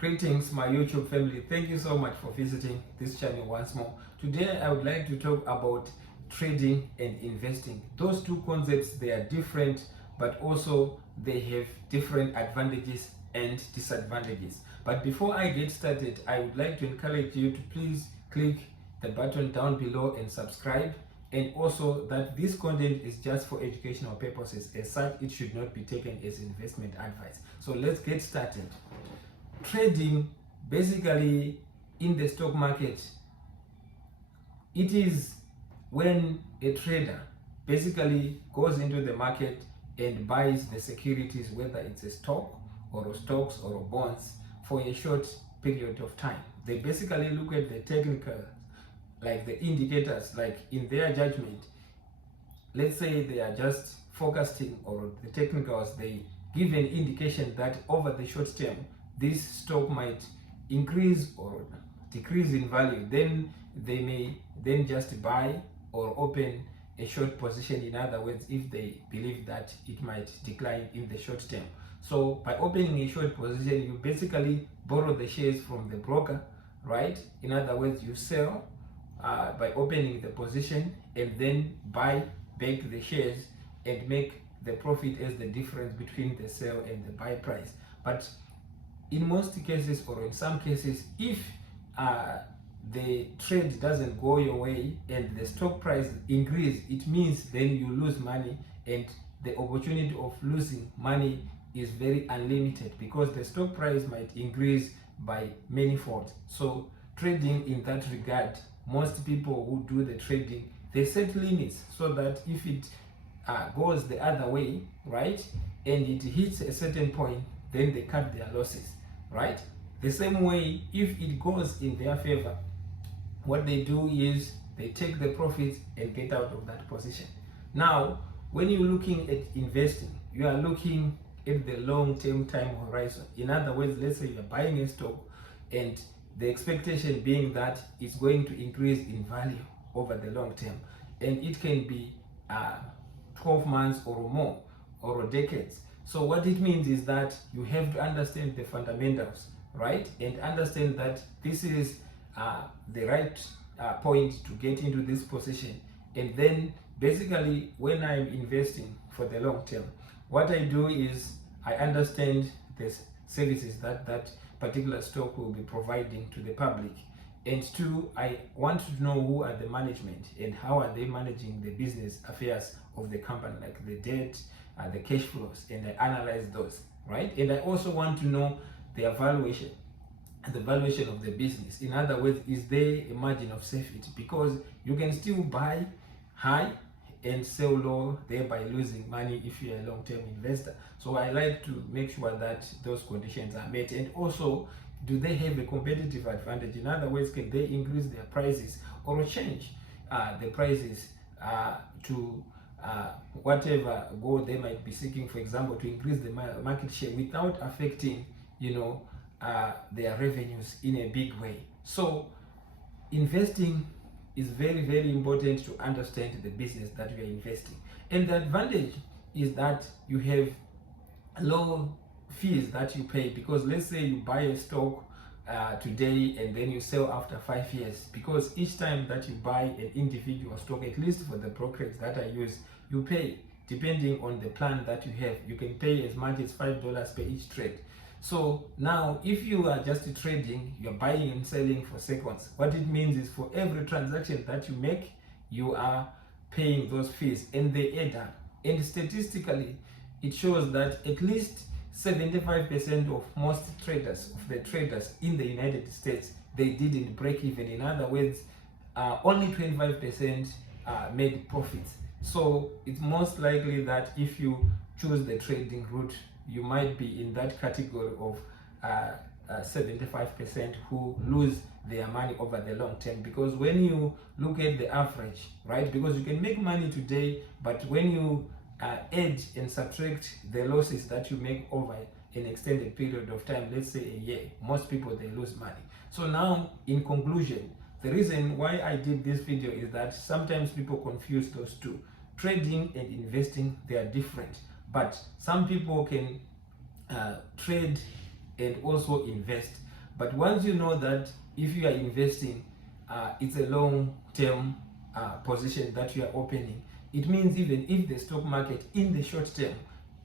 Greetings, my YouTube family. Thank you so much for visiting this channel once more. Today, I would like to talk about trading and investing. Those two concepts, they are different, but also they have different advantages and disadvantages. But before I get started, I would like to encourage you to please click the button down below and subscribe. And also that this content is just for educational purposes. As such, it should not be taken as investment advice. So let's get started. Trading, basically in the stock market, it is when a trader basically goes into the market and buys the securities, whether it's a stock or stocks or bonds, for a short period of time. They basically look at the technical, like the indicators, like in their judgment. Let's say they are just focusing, or the technicals, they give an indication that over the short term this stock might increase or decrease in value. Then they may then just buy or open a short position. In other words, if they believe that it might decline in the short term. So by opening a short position, you basically borrow the shares from the broker, right? In other words, you sell by opening the position and then buy back the shares and make the profit as the difference between the sell and the buy price. But in most cases, or in some cases, if the trade doesn't go your way and the stock price increase, it means then you lose money, and the opportunity of losing money is very unlimited because the stock price might increase by many folds. So trading in that regard, most people who do the trading, they set limits so that if it goes the other way, right, and it hits a certain point, then they cut their losses, right? The same way, if it goes in their favor, what they do is they take the profits and get out of that position. Now, when you're looking at investing, you are looking at the long-term time horizon. In other words, let's say you're buying a stock and the expectation being that it's going to increase in value over the long term, and it can be 12 months or more, or decades. So what it means is that you have to understand the fundamentals, right, and understand that this is the right point to get into this position. And then basically when I'm investing for the long term, what I do is I understand the services that that particular stock will be providing to the public. And two, I want to know who are the management and how are they managing the business affairs of the company, like the debt, the cash flows, and I analyze those, right? And I also want to know the valuation, the valuation of the business. In other words, is there a margin of safety? Because you can still buy high and sell low, thereby losing money if you're a long-term investor. So I like to make sure that those conditions are met. And also, do they have a competitive advantage? In other words, can they increase their prices or change the prices to whatever goal they might be seeking, for example, to increase the market share without affecting, their revenues in a big way. So investing is very, very important to understand the business that you are investing. And the advantage is that you have low fees that you pay, because let's say you buy a stock today and then you sell after 5 years, because each time that you buy an individual stock, at least for the brokerage that I use, you pay depending on the plan that you have. You can pay as much as $5 per each trade. So now if you are just trading, you're buying and selling for seconds. What it means is for every transaction that you make, you are paying those fees, and they add up. And statistically, it shows that at least 75% of most traders, of the traders in the United States, they didn't break even. In other words, only 25% made profits. So it's most likely that if you choose the trading route, you might be in that category of 75% who lose their money over the long term. Because when you look at the average, right, because you can make money today, but when you add and subtract the losses that you make over an extended period of time, let's say a year, most people, they lose money. So now, in conclusion, the reason why I did this video is that sometimes people confuse those two. Trading and investing, they are different, but some people can trade and also invest. But once you know that if you are investing, it's a long-term position that you are opening, it means even if the stock market in the short term,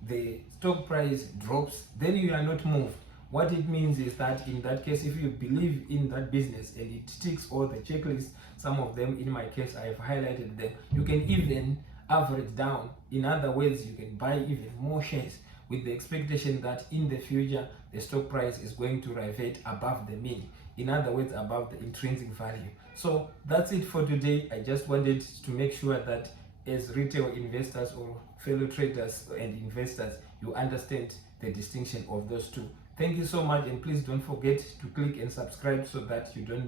the stock price drops, then you are not moved. What it means is that in that case, if you believe in that business and it ticks all the checklists, some of them in my case I have highlighted them, you can even average down. In other words, you can buy even more shares with the expectation that in the future the stock price is going to revert above the mean, in other words above the intrinsic value. So that's it for today. I just wanted to make sure that as retail investors or fellow traders and investors, you understand the distinction of those two. Thank you so much, and please don't forget to click and subscribe so that you don't miss